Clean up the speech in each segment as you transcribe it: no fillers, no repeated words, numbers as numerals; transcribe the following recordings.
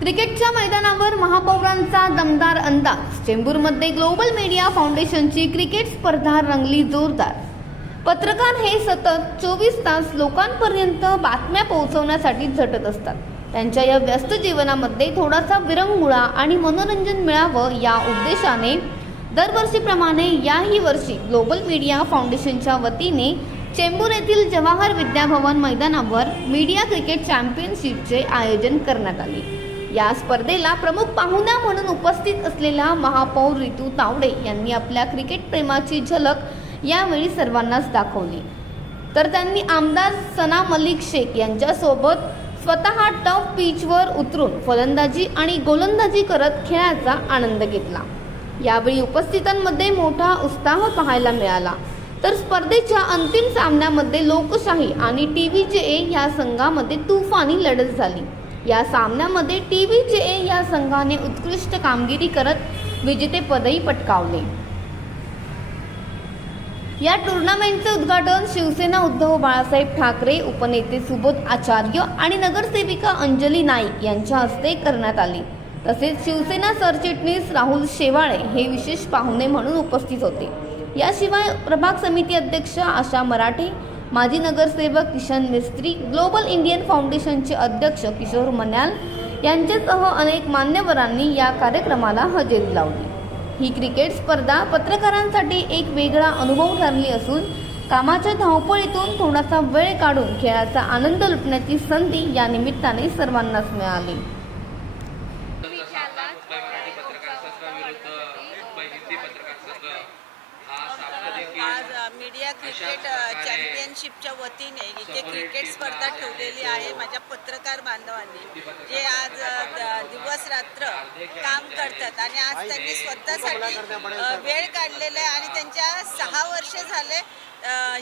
क्रिकेटच्या मैदानावर महापौरांचा दमदार अंदाज। चेंबूरमध्ये ग्लोबल मीडिया फाउंडेशनची क्रिकेट स्पर्धा रंगली जोरदार। पत्रकार हे सतत 24 तास लोकांपर्यंत बातम्या पोहोचवण्यासाठी झटत असतात। त्यांच्या या व्यस्त जीवनामध्ये थोडासा विरंगुळा आणि मनोरंजन मिळावं या उद्देशाने दरवर्षीप्रमाणे याही वर्षी ग्लोबल मीडिया फाउंडेशनच्या वतीने चेंबूर येथील जवाहर विद्याभवन मैदानावर मीडिया क्रिकेट चॅम्पियनशिपचे आयोजन करण्यात आले। या स्पर्धेला प्रमुख पाहुण्या म्हणून उपस्थित असलेल्या महापौर रितू तावडे यांनी आपल्या क्रिकेट प्रेमाची झलक यावेळी सर्वांनाच दाखवली। तर त्यांनी आमदार सना मलिक शेख यांच्यासोबत स्वतः टफ पिचवर उतरून फलंदाजी आणि गोलंदाजी करत खेळाचा आनंद घेतला। यावेळी उपस्थितांमध्ये मोठा उत्साह पाहायला मिळाला। तर स्पर्धेच्या अंतिम सामन्यामध्ये लोकशाही आणि टीव्हीजे या संघामध्ये तुफानी लढत झाली। या सामन्यामध्ये टीव्हीजे या संघाने उत्कृष्ट कामगिरी करत विजेतेपदही पटकावले। या टुर्नामेंटचे उद्घाटन शिवसेना उद्धव बाळासाहेब ठाकरे, उपनेते सुबोध आचार्य आणि नगरसेविका अंजली नाईक यांच्या हस्ते करण्यात आले। तसेच शिवसेना सरचिटणीस राहुल शेवाळे हे विशेष पाहुणे म्हणून उपस्थित होते। याशिवाय प्रभाग समिती अध्यक्ष आशा मराठे, माजी नगरसेवक किशन मिस्त्री, ग्लोबल इंडियन फाउंडेशनचे अध्यक्ष किशोर मन्याल यांच्यासह अनेक मान्यवरांनी या कार्यक्रमाला हजेरी लावली। ही क्रिकेट स्पर्धा पत्रकारांसाठी एक वेगळा अनुभव ठरली असून कामाच्या धावपळीतून थोडासा वेळ काढून खेळाचा आनंद लुटण्याची संधी या निमित्ताने सर्वांनाच मिळाली। आज मीडिया क्रिकेट चॅम्पियनशिपच्या वतीने इथे क्रिकेट स्पर्धा ठेवलेली आहे। माझ्या पत्रकार बांधवांनी जे आज दिवस रात्र काम करतात आणि आज त्यांनी स्वतःसाठी वेळ काढलेला आहे आणि त्यांच्या 6 वर्ष झाले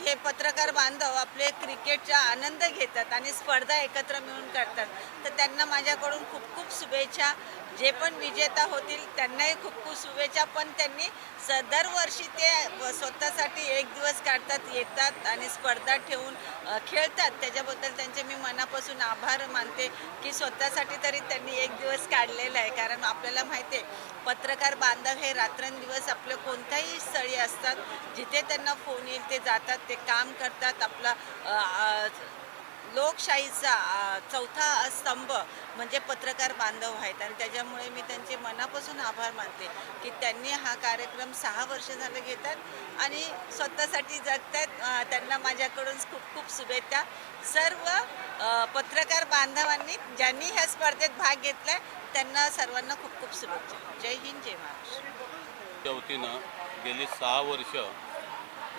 हे पत्रकार बांधव आपले क्रिकेटचा आनंद घेतात आणि स्पर्धा एकत्र मिळून करतात। तर त्यांना माझ्याकडून खूप खूप शुभेच्छा। जे पण विजेता होतील त्यांनाही खूप खूप शुभेच्छा। पण त्यांनी दरवर्षी ते स्वतःसाठी एक दिवस काढतात, येतात आणि स्पर्धा ठेवून खेळतात। त्याच्याबद्दल त्यांचे मी मनापासून आभार मानते की स्वतःसाठी तरी त्यांनी एक दिवस काढलेला आहे। कारण आपल्याला माहिती आहे पत्रकार बांधव हे रात्रंदिवस आपलं कोणत्याही स्थळी असतात, जिथे त्यांना फोन येईल ते जातात, ते काम करतात। आपला लोकशाहीचा चौथा स्तंभ म्हणजे पत्रकार बांधव आहेत आणि त्याच्यामुळे मी त्यांचे मनापासून आभार मानते की त्यांनी हा कार्यक्रम 6 वर्ष झाले घेतात आणि स्वतःसाठी जगतात। त्यांना माझ्याकडून खूप खूप शुभेच्छा। सर्व पत्रकार बांधवांनी ज्यांनी ह्या स्पर्धेत भाग घेतलाय त्यांना सर्वांना खूप खूप शुभेच्छा. जय हिंद, जय महाराष्ट्र. त्या वतीनं गेली 6 वर्ष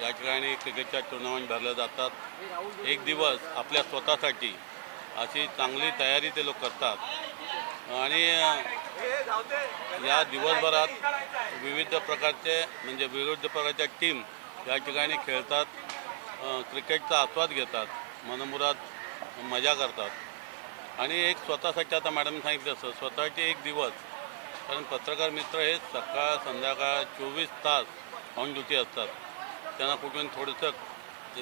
या ठिकाणी क्रिकेटच्या टुर्नामेंट भरल्या जातात. एक दिवस आपल्या स्वतःसाठी अशी चांगली तयारी ते लोक करतात आणि या दिवसभरात विविध प्रकारच्या टीम या ठिकाणी खेळतात, क्रिकेटचा आस्वाद घेतात, मनमुराद मजा करतात आणि एक स्वतःसाठी आता मॅडम सांगितलं असं स्वतःचे एक दिवस, कारण पत्रकार मित्र हे सकाळ संध्याकाळ 24 तास ऑन ड्युटी असतात. त्यांना कुठून थोडंसं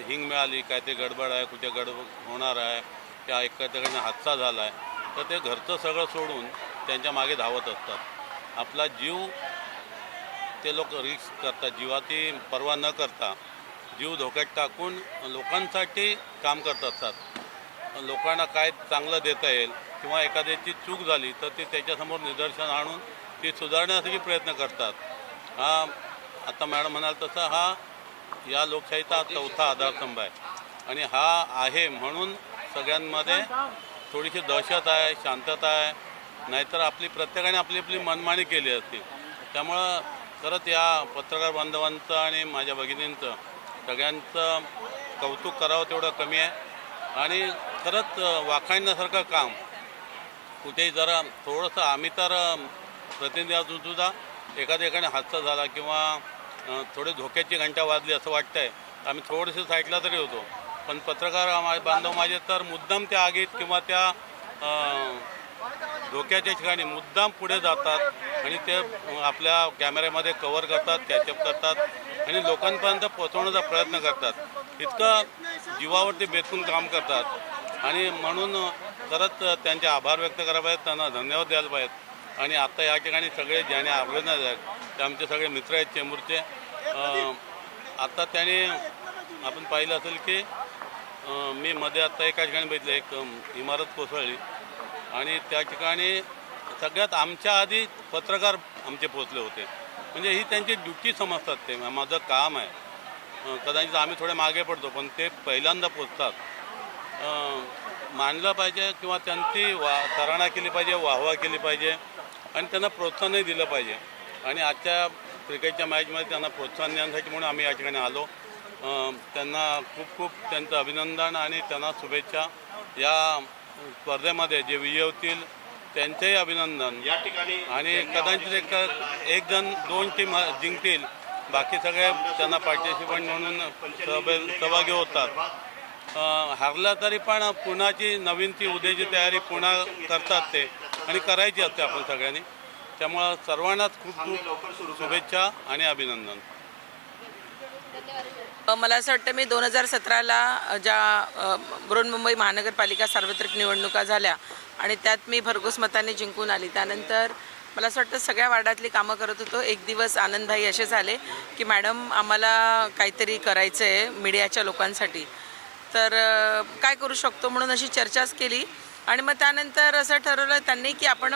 हिंग मिळाली, काय ते गडबड आहे, कुठे गडबड होणार आहे, त्या एका ठिकाणी हादसा झाला आहे, तर ते घरचं सगळं सोडून त्यांच्या मागे धावत असतात. आपला जीव ते लोक रिस्क करतात, जीवाची पर्वा न करता जीव धोक्यात टाकून लोकांसाठी काम करत असतात. लोकांना काय चांगलं देता येईल किंवा एखाद्याची चूक झाली तर ते त्याच्यासमोर निदर्शन आणून ती सुधारण्यासाठी प्रयत्न करतात. हा आता मॅडम म्हणाल तसा हा या लोकशाहीचा 4था आधारस्तंभ आहे आणि हा आहे म्हणून सगळ्यांमध्ये थोडीशी दहशत आहे, शांतता आहे, नाहीतर प्रत्येकाने आपली मनमानी केली असती. त्यामुळं खरंच या पत्रकार बांधवांचं आणि माझ्या भगिनींचं सगळ्यांचं कौतुक करावं तेवढं कमी आहे आणि खरंच वाखाणण्यासारखं काम कुठेही जरा थोडंसं आम्ही तर प्रतिनिधी असून सुद्धा एखाद्या ठिकाणी हादसा झाला किंवा थोडे धोक्याची घंटा वाजली असं वाटतं आहे, आम्ही थोडेसे साईडला तरी होतो. पण पत्रकार बांधव माझे तर मुद्दाम त्या आगीत किंवा त्या धोक्याच्या ठिकाणी मुद्दाम पुढे जातात आणि ते आपल्या कॅमेऱ्यामध्ये कव्हर करतात, कॅचअप करतात आणि लोकांपर्यंत पोहोचवण्याचा प्रयत्न करतात. इतकं जीवावरती बेतून काम करतात आणि म्हणून खरंच त्यांचे आभार व्यक्त करायला पाहिजेत, त्यांना धन्यवाद द्यायला पाहिजेत. आणि आत्ता या ठिकाणी सगळे ज्याने ऑर्गनायझर आहेत ते आमचे सगळे मित्र आहेत चेंबूरचे. आता त्याने आपण पाहिलं असेल की मी मध्ये आत्ता एका ठिकाणी बघितलं, एक इमारत कोसळली आणि त्या ठिकाणी सगळ्यात आमच्या आधी पत्रकार आमचे पोचले होते. म्हणजे ही त्यांची ड्युटी समजतात, ते माझं काम आहे. कदाचित आम्ही थोडे मागे पडतो पण ते पहिल्यांदा पोचतात. मानलं पाहिजे किंवा त्यांची सराहना केली पाहिजे, वाहवा केली पाहिजे आणि त्यांना प्रोत्साहनही दिलं पाहिजे. आणि आजच्या क्रिकेटच्या मॅचमध्ये त्यांना प्रोत्साहन देण्यासाठी म्हणून आम्ही या ठिकाणी आलो. त्यांना खूप खूप त्यांचं अभिनंदन आणि त्यांना शुभेच्छा. या स्पर्धेमध्ये जे विजय होतील त्यांचेही अभिनंदन. या ठिकाणी आणि कदाचित एक जण 2 टीम जिंकतील, बाकी सगळे त्यांना पार्टिसिपंट म्हणून सहभागी होतात. हारला तरी पण पुन्हाची नवीनची उद्याची तयारी पुन्हा करतात ते आणि करायची असते आपण सगळ्यांनी. त्यामुळं सर्वांनाच खूप खूप शुभेच्छा आणि अभिनंदन. मला असं वाटतं मी 2017ला ज्या बृहन्मुंबई महानगरपालिका सार्वत्रिक निवडणुका झाल्या आणि त्यात मी भरघोस मताने जिंकून आली. त्यानंतर मला असं वाटतं सगळ्या वार्डातली कामं करत होतो. एक दिवस आनंदभाई असे झाले की मॅडम आम्हाला काहीतरी करायचं आहे मीडियाच्या लोकांसाठी, तर काय करू शकतो म्हणून अशी चर्चाच केली. आणि मग त्यानंतर असं ठरवलं त्यांनी की आपण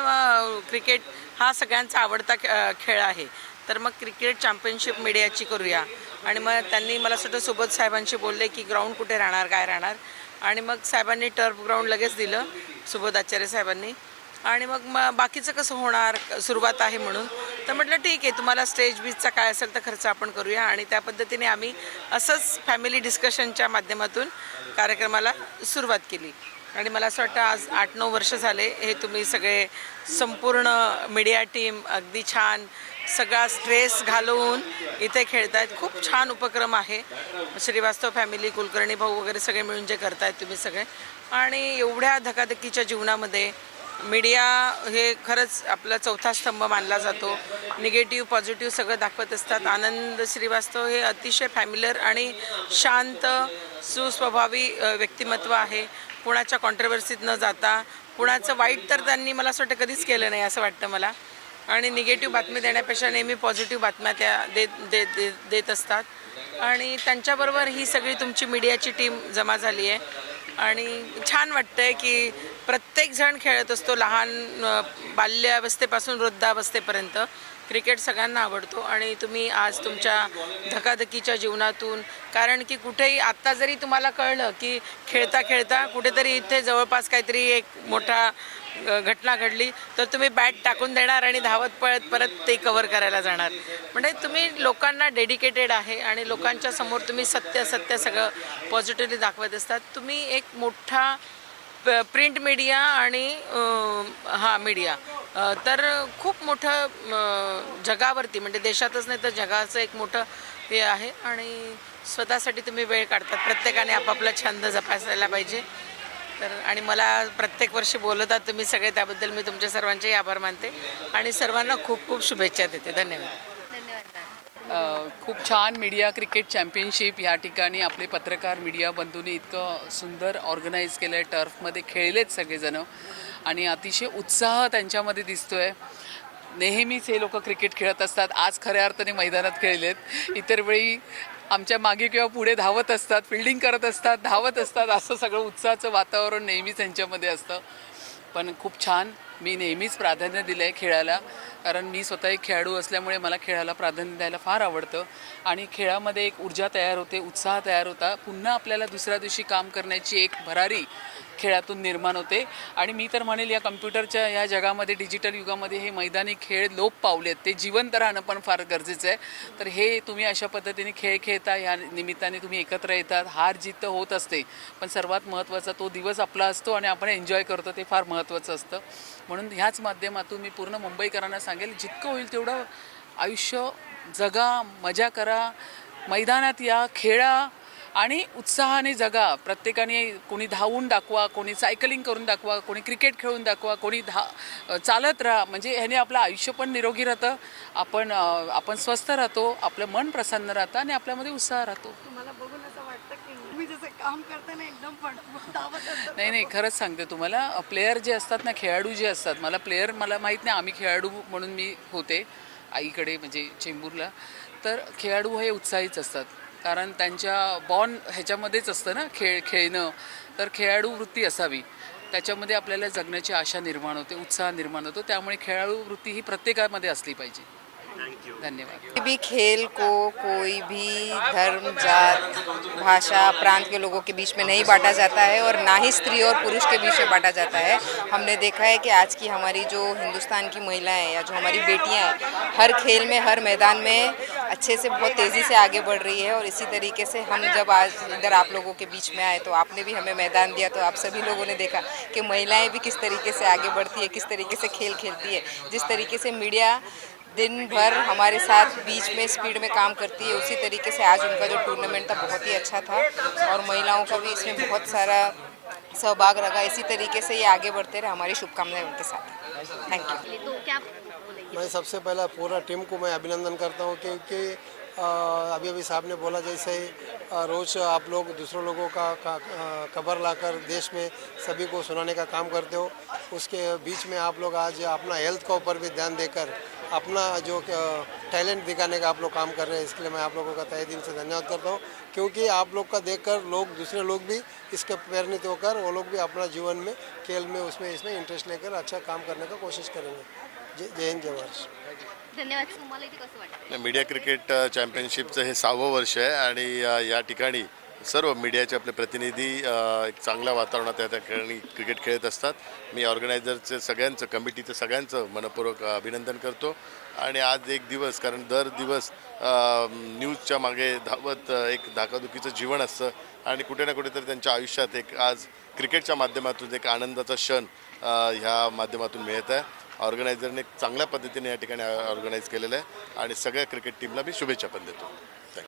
क्रिकेट हा सगळ्यांचा आवडता खेळ आहे, तर मग क्रिकेट चॅम्पियनशिप मीडियाची करूया. आणि मग त्यांनी मला सुद्धा सोबत साहेबांशी बोलले की ग्राउंड कुठे राहणार, काय राहणार. आणि मग साहेबांनी टर्फ ग्राउंड लगेच दिलं, सुबोध आचार्य साहेबांनी. आणि मग बाकीचं कसं होणार, सुरुवात आहे म्हणून. तर म्हटलं ठीक आहे, तुम्हाला स्टेज बीजचा काय असेल तर खर्च आपण करूया. आणि त्या पद्धतीने आम्ही असंच फॅमिली डिस्कशनच्या माध्यमातून कार्यक्रमाला सुरुवात केली. आणि मला असं वाटतं आज 8-9 वर्ष झाले हे तुम्ही सगळे संपूर्ण मीडिया टीम अगदी छान सगळा स्ट्रेस घालवून इथे खेळत आहेत. खूप छान उपक्रम आहे. श्रीवास्तव फॅमिली, कुलकर्णी भाऊ वगैरे सगळे मिळून जे करतायत तुम्ही सगळे. आणि एवढ्या धकाधकीच्या जीवनामध्ये मीडिया हे खरंच आपला 4था स्तंभ मानला जातो. निगेटिव्ह पॉझिटिव्ह सगळं दाखवत असतात. आनंद श्रीवास्तव हे अतिशय फॅमिलियर आणि शांत सुस्वभावी व्यक्तिमत्व आहे. कुणाच्या कॉन्ट्रोवर्सीत न जाता, कुणाचं वाईट तर त्यांनी मला असं वाटतं कधीच केलं नाही असं वाटतं मला. आणि निगेटिव्ह बातमी देण्यापेक्षा नेहमी पॉझिटिव्ह बातम्या त्या देत असतात. आणि त्यांच्याबरोबर ही सगळी तुमची मीडियाची टीम जमा झाली आहे आणि छान वाटतं आहे की प्रत्येकजण खेळत असतो, लहान बाल्यावस्थेपासून वृद्धावस्थेपर्यंत. क्रिकेट सगळ्यांना आवडतो आणि तुम्ही आज तुमच्या धकाधकीच्या जीवनातून, कारण की कुठेही आत्ता जरी तुम्हाला कळलं की खेळता खेळता कुठेतरी इथे जवळपास काहीतरी एक मोठा घटना घडली, तर तुम्ही बॅट टाकून देणार आणि धावत पळत परत ते कव्हर करायला जाणार. म्हणजे तुम्ही लोकांना डेडिकेटेड आहे आणि लोकांच्या समोर तुम्ही सत्य सगळं पॉझिटिव्हली दाखवत असतात. तुम्ही एक मोठा प्रिंट मीडिया आणि मीडिया तर खूप मोठं जगावरती, म्हणजे देशातच नाही तर जगाचं एक मोठं हे आहे आणि स्वतःसाठी तुम्ही वेळ काढतात. प्रत्येकाने आपापला छंद जपासायला पाहिजे. तर आणि मला प्रत्येक वर्षी बोलवतात तुम्ही सगळे, त्याबद्दल मी तुमच्या सर्वांचेही आभार मानते आणि सर्वांना खूप खूप शुभेच्छा देते. धन्यवाद. खूप छान मीडिया क्रिकेट चॅम्पियनशिप या ठिकाणी आपले पत्रकार मीडिया बंधूंनी इतकं सुंदर ऑर्गनाईज केलं आहे. टर्फमध्ये खेळलेत सगळेजणं आणि अतिशय उत्साह त्यांच्यामध्ये दिसतोय. नेहमीच हे लोक क्रिकेट खेळत असतात, आज खऱ्या अर्थाने मैदानात खेळलेत. इतर वेळी आमच्या मागे किंवा पुढे धावत असतात, फिल्डिंग करत असतात, धावत असतात, असं सगळं उत्साहाचं वातावरण नेहमीच त्यांच्यामध्ये असतं. पण खूप छान. मी नेहमीच प्राधान्य दिलं आहे खेळाला, कारण मी स्वतः एक खेळाडू असल्यामुळे मला खेळाला प्राधान्य द्यायला फार आवडतं आणि खेळामध्ये एक ऊर्जा तयार होते, उत्साह तयार होता. पुन्हा आपल्याला दुसऱ्या दिवशी काम करण्याची एक भरारी खेळातून निर्माण होते. आणि मी तर म्हणेल या कम्प्युटरच्या या जगामध्ये, डिजिटल युगामध्ये हे मैदानी खेळ लोप पावलेत, ते जिवंत राहणं पण फार गरजेचं आहे. तर हे तुम्ही अशा पद्धतीने खेळ खेळता, या निमित्ताने तुम्ही एकत्र येतात. हार जीत तर होत असते, पण सर्वात महत्त्वाचा तो दिवस आपला असतो आणि आपण एन्जॉय करतो, ते फार महत्त्वाचं असतं. म्हणून ह्याच माध्यमातून मी पूर्ण मुंबईकरांना सांगेल, जितकं होईल तेवढं आयुष्य जगा, मजा करा, मैदानात या, खेळा आणि उत्साहाने जगा. प्रत्येकाने कोणी धावून दाखवा, कोणी सायकलिंग करून दाखवा, कोणी क्रिकेट खेळून दाखवा, कोणी चालत राहा. म्हणजे ह्याने आपलं आयुष्य पण निरोगी राहतं, आपण स्वस्थ राहतो, आपलं मन प्रसन्न राहतं आणि आपल्यामध्ये उत्साह राहतो. तुम्हाला बघून असं वाटतं की तुम्ही जसं काम करताना एकदम नाही, खरंच सांगते तुम्हाला, प्लेयर जे असतात ना, खेळाडू जे असतात, मला माहीत नाही, आम्ही खेळाडू म्हणून मी होते आईकडे म्हणजे चेंबूरला. तर खेळाडू हे उत्साहीच असतात, कारण त्यांच्या बॉर्न ह्याच्यामध्येच असतं ना खेळणं. तर खेळाडू वृत्ती असावी, त्याच्यामध्ये आपल्याला जगण्याची आशा निर्माण होते, उत्साह निर्माण होतो. त्यामुळे खेळाडू वृत्ती ही प्रत्येकामध्ये असली पाहिजे. धन्यवाद. कोई भी खेल को कोई भी धर्म, जात, भाषा, प्रांत के लोगों के बीच में नहीं बांटा जाता है और ना ही स्त्री और पुरुष के बीच में बांटा जाता है. हमने देखा है कि आज की हमारी जो हिंदुस्तान की महिलाएं या जो हमारी बेटियां हैं, हर खेल में, हर मैदान में अच्छे से, बहुत तेज़ी से आगे बढ़ रही है. और इसी तरीके से हम जब आज इधर आप लोगों के बीच में आए तो आपने भी हमें मैदान दिया, तो आप सभी लोगों ने देखा कि महिलाएं भी किस तरीके से आगे बढ़ती है, किस तरीके से खेल खेलती है. जिस तरीके से मीडिया दिन भर हमारे साथ बीच में स्पीड में काम करती है, उसी तरीके से आज उनका जो टूर्नामेंट था बहुत ही अच्छा था और महिलाओं का भी इसमें बहुत सारा सहभाग रहा. इसी तरीके से ये आगे बढ़ते रहे. हमारी शुभकामनाएं उनके साथ. Thank you. तो क्या मैं सबसे पहला पूरा टीम को मैं अभिनंदन करता हूँ, क्योंकि अभी साहब ने बोला जैसे रोज़ आप लोग दूसरों लोगों का खबर लाकर देश में सभी को सुनाने का काम करते हो. उसके बीच में आप लोग आज अपना हेल्थ के ऊपर भी ध्यान देकर अपना जो टैलेंट दिखाने का आप लोग काम कर रहे हैं. इसके लिए मैं आप लोगों का तहे दिल से धन्यवाद करता हूँ, क्योंकि आप लोग का देखकर दूसरे लोग भी इसके प्रेरित होकर वो लोग भी अपना जीवन में खेल में इसमें इंटरेस्ट लेकर अच्छा काम करने का कोशिश करेंगे. जय हिंद, जय महाराष्ट्र. धन्यवाद. तुम्हाला इथे कसं वाटतं? मीडिया क्रिकेट चॅम्पियनशिपचं हे 6वं वर्ष आहे आणि या ठिकाणी सर्व मीडियाचे आपले प्रतिनिधी एक चांगल्या वातावरणात त्या ठिकाणी क्रिकेट खेळत असतात. मी ऑर्गनायझरचे सगळ्यांचं, कमिटीचं सगळ्यांचं मनपूर्वक अभिनंदन करतो. आणि आज एक दिवस, कारण दर दिवस न्यूजच्या मागे धावत एक धाकाधुकीचं जीवन असतं आणि कुठे ना कुठेतरी त्यांच्या आयुष्यात एक आज क्रिकेटच्या माध्यमातून एक आनंदाचा क्षण ह्या माध्यमातून मिळत आहे. ऑर्गनायझरने चांगल्या पद्धतीने या ठिकाणी ऑर्गनाईज केलेलं आहे आणि सगळ्या क्रिकेट टीमला मी शुभेच्छा पण देतो.